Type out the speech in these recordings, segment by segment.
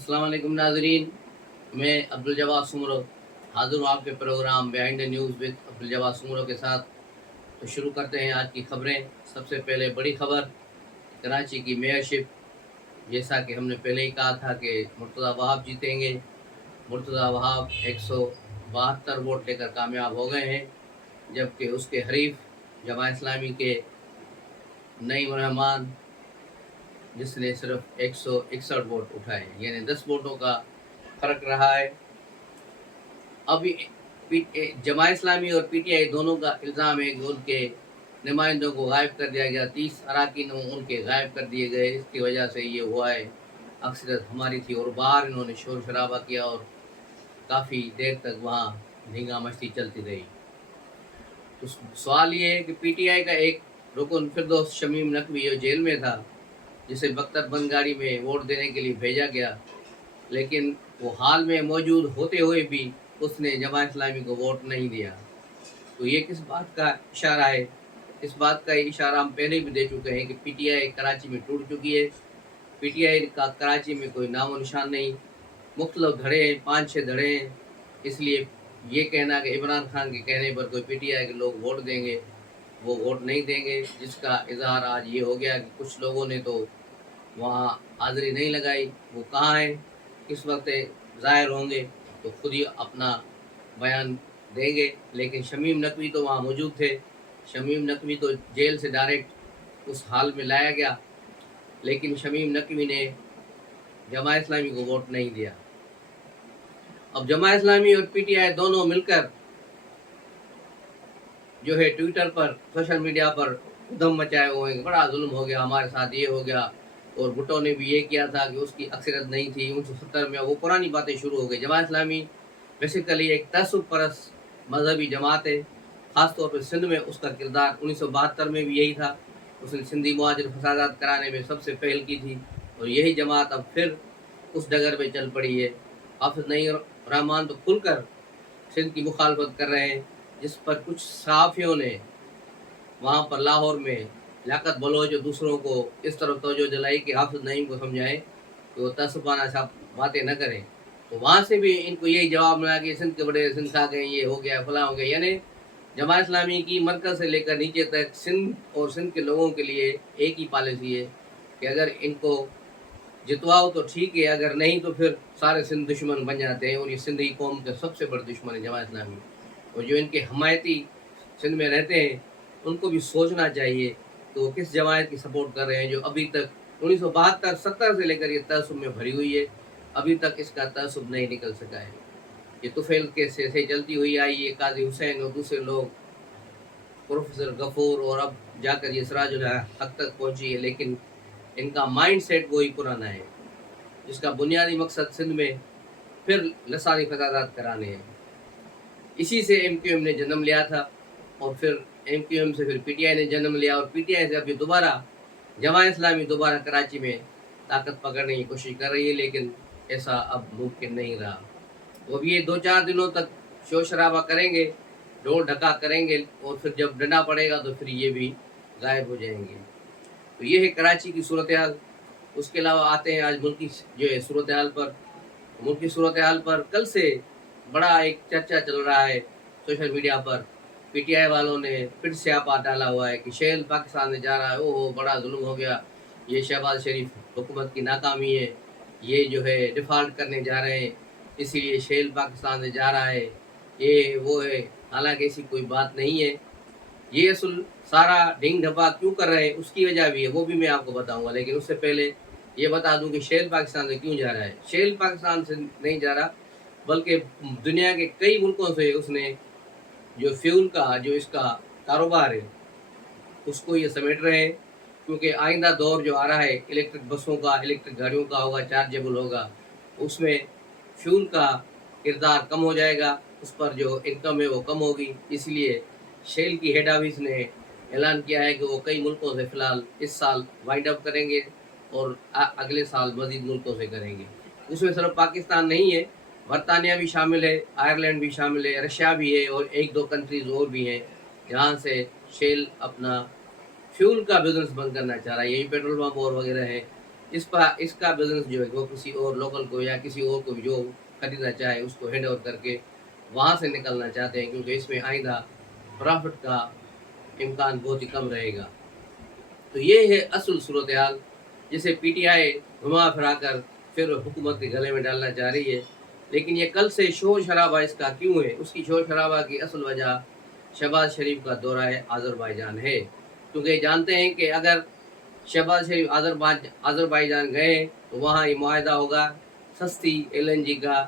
अस्सलाम वालेकुम नाजरीन। मैं अब्दुल जवाद सुमरो हाजिर हूँ आपके programme behind the news with Abdul Jawad Soomro के साथ। तो शुरू करते हैं आज की खबरें। सबसे पहले बड़ी खबर, कराची की मेयरशिप। जैसा कि हमने पहले ही कहा था कि मुर्तज़ा वहाब जीतेंगे। मुर्तज़ा वहाब 172 वोट लेकर कामयाब हो गए हैं, जबकि उसके हरीफ जमात इस्लामी के नईम रहमान, जिसने सिर्फ 161 वोट उठाए, यानी 10 वोटों का फ़र्क रहा है। अभी जमात इस्लामी और पीटीआई दोनों का इल्ज़ाम है कि उनके नुमाइंदों को गायब कर दिया गया, 30 अरकान उनके गायब कर दिए गए। इसकी वजह से ये हुआ है। अक्सरियत हमारी थी और बाहर इन्होंने शोर शराबा किया और काफ़ी देर तक वहाँ धींगा मस्ती चलती रही। तो सवाल ये है कि पीटीआई का एक रुकन फिरदौस शमीम नकवी जो जेल में था, जिसे बख्तर बंद गाड़ी में वोट देने के लिए भेजा गया, लेकिन वो हाल में मौजूद होते हुए भी उसने जमात इस्लामी को वोट नहीं दिया। तो ये किस बात का इशारा है? इस बात का इशारा हम पहले भी दे चुके हैं कि पीटीआई कराची में टूट चुकी है। पीटीआई का कराची में कोई नामो निशान नहीं। मुख्तलिफ धड़े हैं, 5-6 धड़े हैं। इसलिए ये कहना कि इमरान खान के कहने पर कोई पीटीआई के लोग वोट देंगे, वो वोट नहीं देंगे, जिसका इजहार आज ये हो गया कि कुछ लोगों ने तो वहाँ हाज़िरी नहीं लगाई। वो कहाँ हैं, किस वक्त ज़ाहिर होंगे, तो खुद ही अपना बयान देंगे। लेकिन शमीम नकवी तो वहाँ मौजूद थे। शमीम नकवी तो जेल से डायरेक्ट उस हाल में लाया गया, लेकिन शमीम नकवी ने जमात इस्लामी को वोट नहीं दिया। अब जमात इस्लामी और पीटीआई दोनों मिलकर जो है ट्विटर पर, सोशल मीडिया पर उधम मचाए हुए हैं, बड़ा जुल्म हो गया, हमारे साथ ये हो गया। और भुट्टो ने भी ये किया था कि उसकी अक्सरियत नहीं थी 1970 में। वो पुरानी बातें शुरू हो गई। जमात इस्लामी बेसिकली एक तअस्सुब परस्त मजहबी जमात है। ख़ासतौर पर सिंध में उसका किरदार 1972 में भी यही था। उसने सिंधी मुहाजिर फसादात कराने में सबसे पहल की थी, और यही जमात अब फिर उस डगर में चल पड़ी है। हाफिज नईम रहमान तो खुलकर सिंध की मुखालफत कर रहे हैं, जिस पर कुछ सहाफ़ियों ने वहाँ पर लाहौर में लियाकत बलोच और दूसरों को इस तरफ तवज्जो दिलाई कि हाफिज नईम को समझाएं कि वो तसबाना सा बातें न करें। तो वहाँ से भी इनको यही जवाब मिला कि सिंध के बड़े सिंध खा गए, ये हो गया, फलां हो गया। यानी जमात इस्लामी की मरकज़ से लेकर नीचे तक सिंध और सिंध के लोगों के लिए एक ही पॉलिसी है कि अगर इनको जितवाओ तो ठीक है, अगर नहीं तो फिर सारे सिंध दुश्मन बन जाते हैं। और ये सिंधी कौम के सबसे बड़े दुश्मन है जमात इस्लामी। और जो इनके हमायती सिंध में रहते हैं, उनको भी सोचना चाहिए कि वो किस जमात की सपोर्ट कर रहे हैं, जो अभी तक 1972-70 से लेकर ये तअस्सुब में भरी हुई है। अभी तक इसका तअस्सुब नहीं निकल सका है। ये तुफैल के से चलती हुई आई है, काजी हुसैन और दूसरे लोग, प्रोफेसर गफूर, और अब जाकर ये सिराजुल हक तक पहुंची है। लेकिन इनका माइंड सेट वही पुराना है, जिसका बुनियादी मकसद सिंध में फिर लसानी फसादात कराने हैं। इसी से एमक्यूएम ने जन्म लिया था, और फिर एमक्यूएम से फिर पीटीआई ने जन्म लिया, और पीटीआई से अभी दोबारा जमात इस्लामी दोबारा कराची में ताकत पकड़ने की कोशिश कर रही है, लेकिन ऐसा अब मुमकिन नहीं रहा। तो अब ये 2-4 दिनों तक शोर शराबा करेंगे, ढोल ढका करेंगे, और फिर जब डंडा पड़ेगा तो फिर ये भी गायब हो जाएंगे। तो ये है कराची की सूरत हाल। उसके अलावा आते हैं आज मुल्क की जो है सूरत हाल पर। मुल्क की सूरत हाल पर कल से बड़ा एक चर्चा चल रहा है सोशल मीडिया पर। पीटीआई वालों ने फिर से आपा डाला हुआ है कि शेल पाकिस्तान में जा रहा है। ओहो, बड़ा जुल्म हो गया, ये शहबाज शरीफ हुकूमत की नाकामी है, ये जो है डिफ़ॉल्ट करने जा रहे हैं, इसीलिए शेल पाकिस्तान से जा रहा है, ये वो है। हालांकि ऐसी कोई बात नहीं है। ये असल सारा ढिंग ढपा क्यों कर रहे हैं, उसकी वजह भी है, वो भी मैं आपको बताऊंगा। लेकिन उससे पहले ये बता दूं कि शेल पाकिस्तान से क्यों जा रहा है। शेल पाकिस्तान से नहीं जा रहा, बल्कि दुनिया के कई मुल्कों से उसने जो फ्यूल का जो इसका कारोबार है, उसको ये समेट रहे हैं। क्योंकि आइंदा दौर जो आ रहा है, इलेक्ट्रिक बसों का, इलेक्ट्रिक गाड़ियों का होगा, चार्जेबल होगा, उसमें फ्यूल का किरदार कम हो जाएगा, उस पर जो इनकम है वो कम होगी। इसलिए शेल की हेड ऑफिस ने ऐलान किया है कि वो कई मुल्कों से फ़िलहाल इस साल वाइंड अप करेंगे, और अगले साल मज़ीद मुल्कों से करेंगे। उसमें सिर्फ पाकिस्तान नहीं है, बरतानिया भी शामिल है, आयरलैंड भी शामिल है, रशिया भी है, और 1-2 कंट्रीज़ और भी हैं जहाँ से शेल अपना फ्यूल का बिजनेस बंद करना चाह रहा है। यही पेट्रोल पंप और वगैरह है, اس کا بزنس جو ہے وہ کسی اور لوکل کو یا کسی اور کو بھی جو خریدنا چاہے اس کو ہینڈ اوور کر کے وہاں سے نکلنا چاہتے ہیں، کیونکہ اس میں آئندہ پرافٹ کا امکان بہت ہی کم رہے گا۔ تو یہ ہے اصل صورتحال جسے پی ٹی آئی گھما پھرا کر پھر حکومت کے گلے میں ڈالنا چاہ رہی ہے۔ لیکن یہ کل سے شور شرابہ اس کا کیوں ہے؟ اس کی شور شرابہ کی اصل وجہ شہباز شریف کا دورہ آذربائیجان ہے، کیونکہ جانتے ہیں کہ اگر شہباز شریف آذربائیجان گئے تو وہاں یہ معاہدہ ہوگا سستی ایل این جی کا،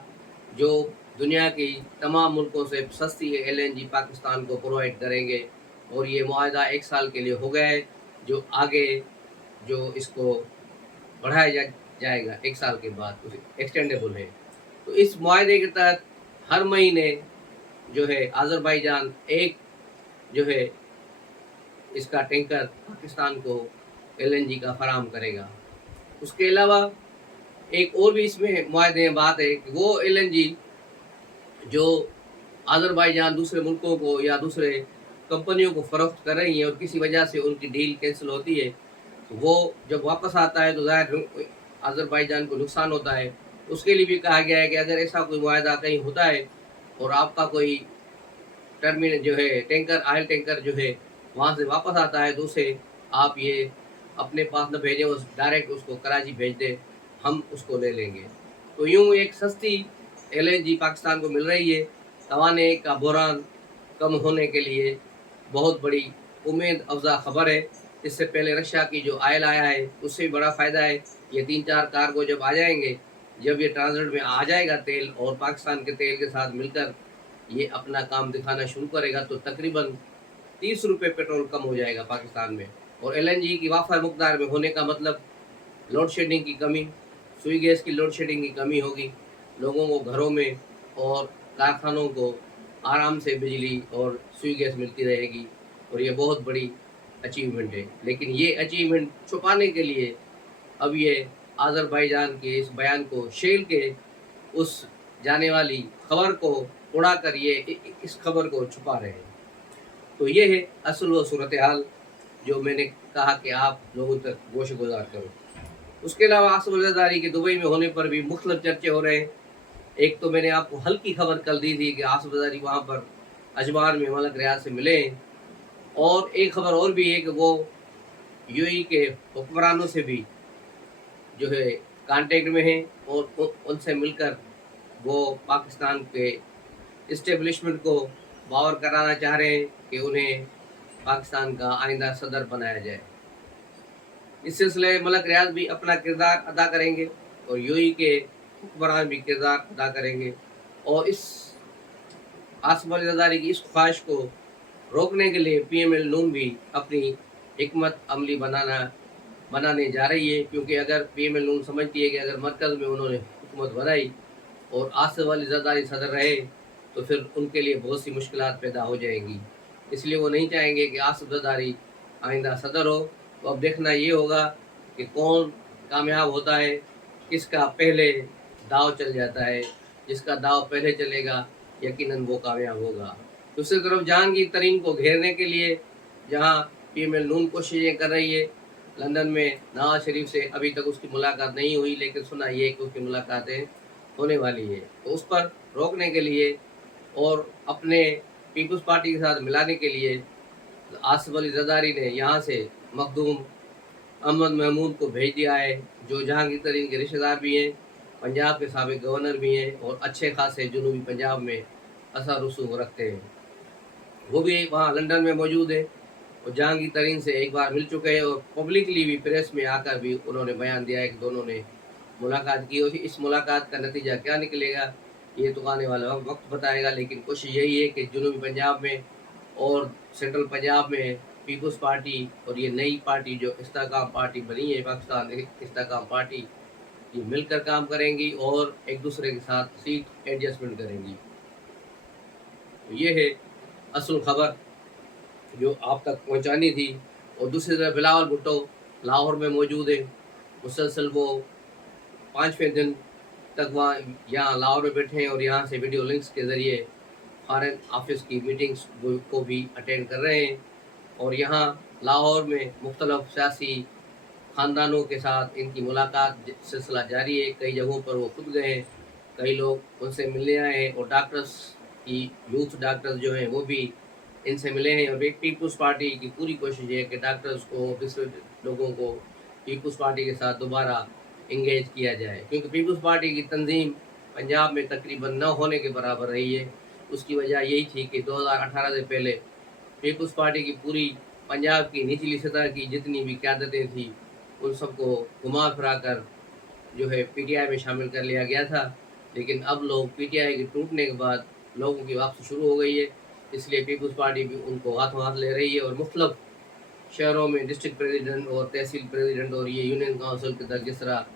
جو دنیا کی تمام ملکوں سے سستی ایل این جی پاکستان کو پرووائڈ کریں گے، اور یہ معاہدہ 1 سال کے لیے ہو گیا ہے، جو آگے جو اس کو بڑھایا جائے گا 1 سال کے بعد ایکسٹینڈیبل ہے۔ تو اس معاہدے کے تحت ہر مہینے جو ہے آذربائیجان ایک جو ہے اس کا ٹینکر پاکستان کو ایل این جی کا فراہم کرے گا۔ اس کے علاوہ ایک اور بھی اس میں معاہدے میں بات ہے کہ وہ ایل این جی جو آذربائیجان دوسرے ملکوں کو یا دوسرے کمپنیوں کو فروخت کر رہی ہیں اور کسی وجہ سے ان کی ڈیل کینسل ہوتی ہے، تو وہ جب واپس آتا ہے تو ظاہر آذربائیجان کو نقصان ہوتا ہے۔ اس کے لیے بھی کہا گیا ہے کہ اگر ایسا کوئی معاہدہ کہیں ہوتا ہے اور آپ کا کوئی ٹرمینل جو ہے ٹینکر آئل ٹینکر جو ہے وہاں سے واپس آتا ہے تو اسے آپ یہ اپنے پاس نہ بھیجیں، ڈائریکٹ اس کو کراچی بھیج دیں، ہم اس کو لے لیں گے۔ تو یوں ایک سستی ایل این جی پاکستان کو مل رہی ہے۔ توانائی کا بحران کم ہونے کے لیے بہت بڑی امید افزا خبر ہے۔ اس سے پہلے رشیا کی جو آئل آیا ہے اس سے بھی بڑا فائدہ ہے۔ یہ 3-4 کارگو جب آ جائیں گے، جب یہ ٹرانزٹ میں آ جائے گا تیل اور پاکستان کے تیل کے ساتھ مل کر یہ اپنا کام دکھانا شروع کرے گا، تو تقریباً 30 روپے پیٹرول کم ہو جائے گا پاکستان میں۔ اور ایل این جی کی وافر مقدار میں ہونے کا مطلب لوڈ شیڈنگ کی کمی، سوئی گیس کی لوڈ شیڈنگ کی کمی ہوگی، لوگوں کو گھروں میں اور کارخانوں کو آرام سے بجلی اور سوئی گیس ملتی رہے گی، اور یہ بہت بڑی اچیومنٹ ہے۔ لیکن یہ اچیومنٹ چھپانے کے لیے اب یہ آذربائیجان کے اس بیان کو شیل کے اس جانے والی خبر کو اڑا کر یہ اس خبر کو چھپا رہے ہیں۔ تو یہ ہے اصل و صورتحال جو میں نے کہا کہ آپ لوگوں تک گوشہ گزار کرو۔ اس کے علاوہ آصف الزرداری کے دبئی میں ہونے پر بھی مختلف چرچے ہو رہے ہیں۔ ایک تو میں نے آپ کو ہلکی خبر کل دی تھی کہ آصف الزرداری وہاں پر اجمان میں ملک ریاض سے ملے ہیں، اور ایک خبر اور بھی ہے کہ وہ یو ای کے حکمرانوں سے بھی جو ہے کانٹیکٹ میں ہیں اور ان سے مل کر وہ پاکستان کے اسٹیبلشمنٹ کو باور کرانا چاہ رہے ہیں کہ انہیں پاکستان کا آئندہ صدر بنایا جائے۔ اس سلسلے ملک ریاض بھی اپنا کردار ادا کریں گے اور یو ای کے حکمران بھی کردار ادا کریں گے، اور اس آصف الزرداری کی اس خواہش کو روکنے کے لیے پی ایم ایل نون بھی اپنی حکمت عملی بنانے جا رہی ہے، کیونکہ اگر پی ایم ایل نون سمجھتی ہے کہ اگر مرکز میں انہوں نے حکومت بنائی اور آصف الزرداری صدر رہے تو پھر ان کے لیے بہت سی مشکلات پیدا ہو جائیں گی، اس لیے وہ نہیں چاہیں گے کہ آصف الزرداری آئندہ صدر ہو۔ تو اب دیکھنا یہ ہوگا کہ کون کامیاب ہوتا ہے، کس کا پہلے داؤ چل جاتا ہے۔ جس کا داؤ پہلے چلے گا یقیناً وہ کامیاب ہوگا۔ دوسری طرف جہانگیر ترین کو گھیرنے کے لیے جہاں پی ایم ایل نون کوششیں کر رہی ہے، لندن میں نواز شریف سے ابھی تک اس کی ملاقات نہیں ہوئی، لیکن سنا یہ ہے کہ اس کی ملاقاتیں ہونے والی ہے، تو اس پر روکنے کے لیے اور اپنے پیپلز پارٹی کے ساتھ ملانے کے لیے آصف علی زرداری نے یہاں سے مخدوم احمد محمود کو بھیج دیا ہے، جو جہانگیر ترین کے رشتہ دار بھی ہیں، پنجاب کے سابق گورنر بھی ہیں اور اچھے خاصے جنوبی پنجاب میں اثر رسوخ رکھتے ہیں۔ وہ بھی وہاں لندن میں موجود ہے اور جہانگیر ترین سے ایک بار مل چکے ہیں، اور پبلکلی بھی پریس میں آ کر بھی انہوں نے بیان دیا ہے کہ دونوں نے ملاقات کی، اور اس ملاقات کا نتیجہ کیا نکلے گا یہ تو آنے والا وقت بتائے گا، لیکن کوشش یہی ہے کہ جنوبی پنجاب میں اور سینٹرل پنجاب میں پیپلز پارٹی اور یہ نئی پارٹی جو استحکام پارٹی بنی ہے پاکستان استحکام پارٹی، یہ مل کر کام کریں گی اور ایک دوسرے کے ساتھ سیٹ ایڈجسٹمنٹ کریں گی۔ یہ ہے اصل خبر جو آپ تک پہنچانی تھی۔ اور دوسری طرف بلاول بھٹو لاہور میں موجود ہے، مسلسل وہ 5ویں دن تک وہاں یہاں لاہور میں بیٹھے ہیں اور یہاں سے ویڈیو لنکس کے ذریعے فارن آفس کی میٹنگز کو بھی اٹینڈ کر رہے ہیں، اور یہاں لاہور میں مختلف سیاسی ख़ानदानों के साथ इनकी मुलाकात सिलसिला जारी है। कई जगहों पर वो खुद गए हैं, कई लोग उनसे मिलने आए हैं और डॉक्टर्स की यूथ डॉक्टर्स जो हैं वो भी इनसे मिले हैं। और एक पीपल्स पार्टी की पूरी कोशिश है कि डॉक्टर्स को, दूसरे लोगों को पीपल्स पार्टी के साथ दोबारा इंगेज किया जाए, क्योंकि पीपल्स पार्टी की तंजीम पंजाब में तकरीबन न होने के बराबर रही है। उसकी वजह यही थी कि 2018 से पहले पीपल्स पार्टी की पूरी पंजाब की निचली सतह की जितनी भी क़यादतें थी उन सबको घुमा फिरा कर जो है पीटीआई में शामिल कर लिया गया था। लेकिन अब लोग पीटीआई के टूटने के बाद लोगों की वापसी शुरू हो गई है, इसलिए पीपल्स पार्टी भी उनको हाथों हाथ ले रही है और मुख्तलिफ शहरों में डिस्ट्रिक्ट प्रेसिडेंट और तहसील प्रेसिडेंट और ये यूनियन काउंसिल के तहत जिस तरह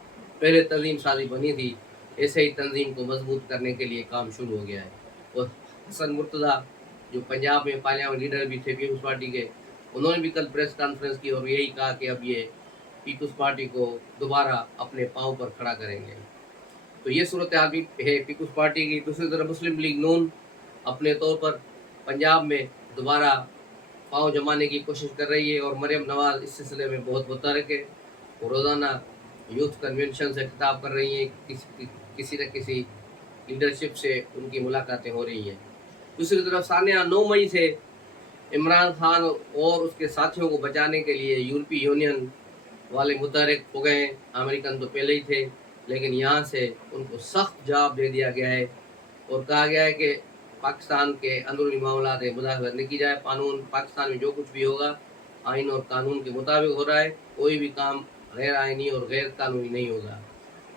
पहले तंजीम साजी बनी थी, ऐसे ही तंजीम को मजबूत करने के लिए काम शुरू हो गया है। और हसन मुर्तज़ा जो पंजाब में पार्लियामेंट लीडर भी थे पीपल्स पार्टी के, उन्होंने भी कल प्रेस कॉन्फ्रेंस की और यही कहा कि अब ये पीपल्स पार्टी को दोबारा अपने पाँव पर खड़ा करेंगे। तो ये सूरत हाल भी है पीपल्स पार्टी की। दूसरी तरफ मुस्लिम लीग नून अपने तौर पर पंजाब में दोबारा पाँव जमाने की कोशिश कर रही है और मरियम नवाज इस सिलसिले में बहुत मुतहरक है। वो रोज़ाना यूथ कन्वेंशन से खिताब कर रही हैं, किसी न किसी लीडरशिप से उनकी मुलाकातें हो रही हैं। दूसरी तरफ सानिया 9 मई से इमरान खान और उसके साथियों को बचाने के लिए यूरोपीय यूनियन वाले मुतहरक हो गए हैं। अमेरिकन तो पहले ही थे, लेकिन यहाँ से उनको सख्त जवाब दे दिया गया है और कहा गया है कि पाकिस्तान के अंदरूनी मामलात में मुदाखलत नहीं की जाए। कानून पाकिस्तान में जो कुछ भी होगा आइन और कानून के मुताबिक हो रहा है, कोई भी काम गैर आइनी और गैर कानूनी नहीं होगा।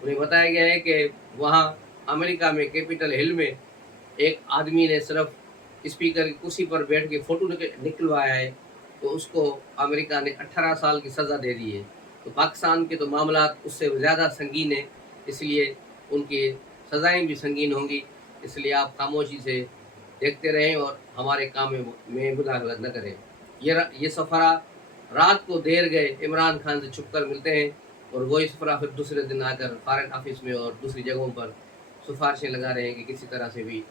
उन्हें बताया गया है कि वहाँ अमेरिका में कैपिटल हिल में एक आदमी ने सिर्फ स्पीकर की कुर्सी पर बैठ के फ़ोटो निकलवाया है तो उसको अमेरिका ने 18 साल की सज़ा दे दी है। तो पाकिस्तान के तो मामलात उससे ज़्यादा संगीन है, इसलिए उनकी सज़ाएँ भी संगीन होंगी। इसलिए आप खामोशी से देखते रहें और हमारे काम में मुदाखलत न करें। ये सफ़रा रात को देर गए इमरान खान से छुपकर मिलते हैं और वही सफ़रा फिर दूसरे दिन आकर फॉरेन ऑफिस में और दूसरी जगहों पर सिफारिशें लगा रहे हैं कि किसी तरह से भी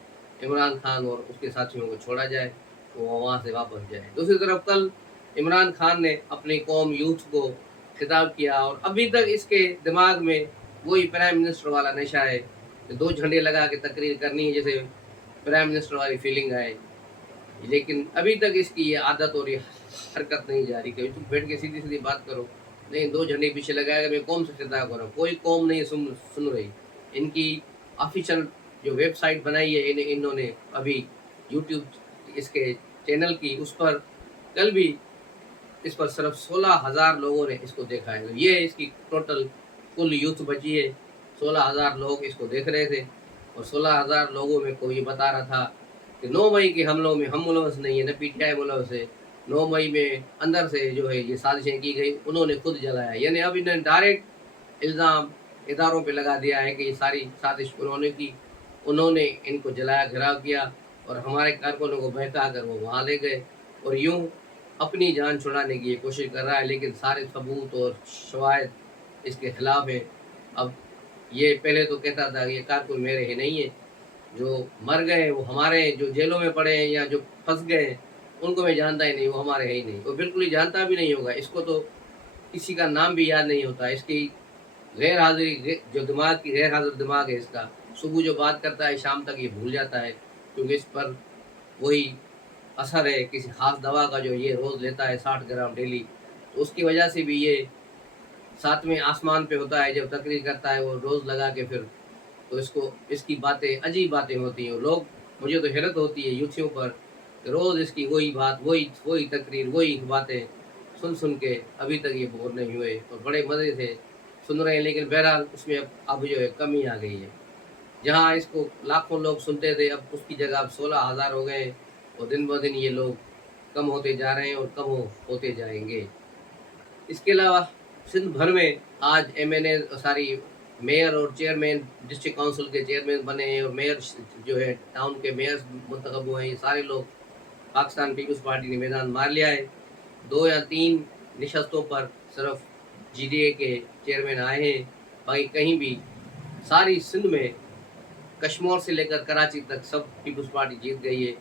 इमरान खान और उसके साथियों को छोड़ा जाए, तो वो वहाँ से वापस जाए। दूसरी तरफ कल इमरान खान ने अपनी कौम यूथ को खिताब किया और अभी तक इसके दिमाग में वही प्राइम मिनिस्टर वाला नशा है कि 2 झंडे लगा के तकरीर करनी है, जैसे प्राइम मिनिस्टर वाली फीलिंग आए। लेकिन अभी तक इसकी ये आदत और ये हरकत नहीं जा रही। कभी तुम बैठ के सीधी सीधी बात करो, नहीं 2 झंडे पीछे लगाएगा, मैं कौम से खिताब कर रहा हूँ, कोई कौम नहीं सुन रही। इनकी ऑफिशियल जो वेबसाइट बनाई है इन्होंने अभी यूट्यूब इसके चैनल की, उस पर कल भी इस पर सिर्फ 16,000 लोगों ने इसको देखा है। तो ये इसकी टोटल कुल यूथ बची है, 16,000 लोग इसको देख रहे थे और 16,000 लोगों में को ये बता रहा था कि 9 मई के हमलों में हम मुलवस नहीं है, न पीटीआई मुलवस है। 9 मई में अंदर से जो है ये साजिशें की गई, उन्होंने खुद जलाया। यानी अब इन्होंने डायरेक्ट इल्ज़ाम इदारों पे लगा दिया है कि ये सारी साजिश उन्होंने की, उन्होंने इनको जलाया घिराव किया और हमारे कारकुनों को बहका कर वो वहाँ ले गए और यूँ अपनी जान छुड़ाने की ये कोशिश कर रहा है। लेकिन सारे सबूत और शवाहिद इसके खिलाफ है। अब ये पहले तो कहता था कि ये कारकुन मेरे ही नहीं है, जो मर गए वो हमारे हैं, जो जेलों में पड़े हैं या जो फंस गए हैं उनको मैं जानता ही नहीं, वो हमारे है ही नहीं, वो बिल्कुल ही जानता भी नहीं होगा। इसको तो किसी का नाम भी याद नहीं होता। इसकी गैर हाजिरी, जो दिमाग की गैर हाजिर दिमाग है इसका, सुबह जो बात करता है शाम तक ये भूल जाता है, क्योंकि इस पर वही असर है किसी खास दवा का जो ये रोज़ लेता है 60 ग्राम डेली। तो उसकी वजह से भी ये 7वें आसमान पे होता है, जब तकरीर करता है वो रोज़ लगा के फिर, तो इसको इसकी बातें अजीब बातें होती हैं। लोग, मुझे तो हैरत होती है यूथियों पर, रोज़ इसकी वही बात, वही तकरीर, वही बातें सुन के अभी तक ये बोर नहीं हुए और बड़े मज़े से सुन रहे हैं। लेकिन बहरहाल उसमें अब जो है कमी आ गई है। जहाँ इसको लाखों लोग सुनते थे, अब उसकी जगह अब 16,000 हो गए और दिन ब दिन ये लोग कम होते जा रहे हैं और कम होते जाएंगे। इसके अलावा सिंध भर में आज एमएनए सारी मेयर और चेयरमैन, डिस्ट्रिक्ट काउंसिल के चेयरमैन बने हैं और मेयर जो है टाउन के मेयर्स मुंतखब हुए हैं। ये सारे लोग पाकिस्तान पीपल्स पार्टी ने मैदान मार लिया है। 2 या 3 नशस्तों पर सिर्फ जीडीए के चेयरमैन आए हैं, बाकी कहीं भी सारी सिंध में कश्मीर से लेकर कराची तक सब पीपल्स पार्टी जीत गई है।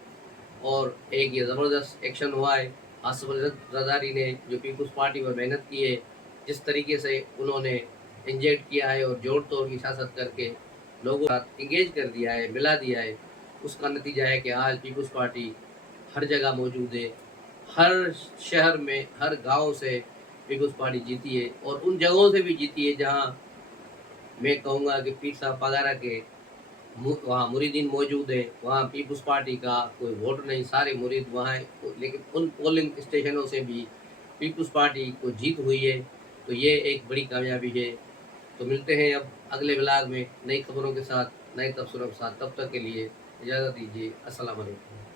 और एक ये ज़बरदस्त एक्शन हुआ है, आसिफ रज़ारी ने जो पीपल्स पार्टी पर मेहनत की है, जिस तरीके से उन्होंने इंजेक्ट किया है और जोड़ तोड़ की सियासत करके लोगों का इंगेज कर दिया है, मिला दिया है, उसका नतीजा है कि आज पीपल्स पार्टी हर जगह मौजूद है। हर शहर में, हर गांव से पीपल्स पार्टी जीती है और उन जगहों से भी जीती है जहां मैं कहूँगा कि पीर साहब पगारा के वहाँ मुरीदीन मौजूद है। वहाँ पीपल्स पार्टी का कोई वोट नहीं, सारे मुरीद वहाँ हैं, लेकिन उन पोलिंग स्टेशनों से भी पीपल्स पार्टी को जीत हुई है। तो ये एक बड़ी कामयाबी है। तो मिलते हैं अब अगले ब्लॉग में नई खबरों के साथ, नए तबसरों के साथ। तब तक के लिए इजाज़त दीजिए। अस्सलाम वालेकुम।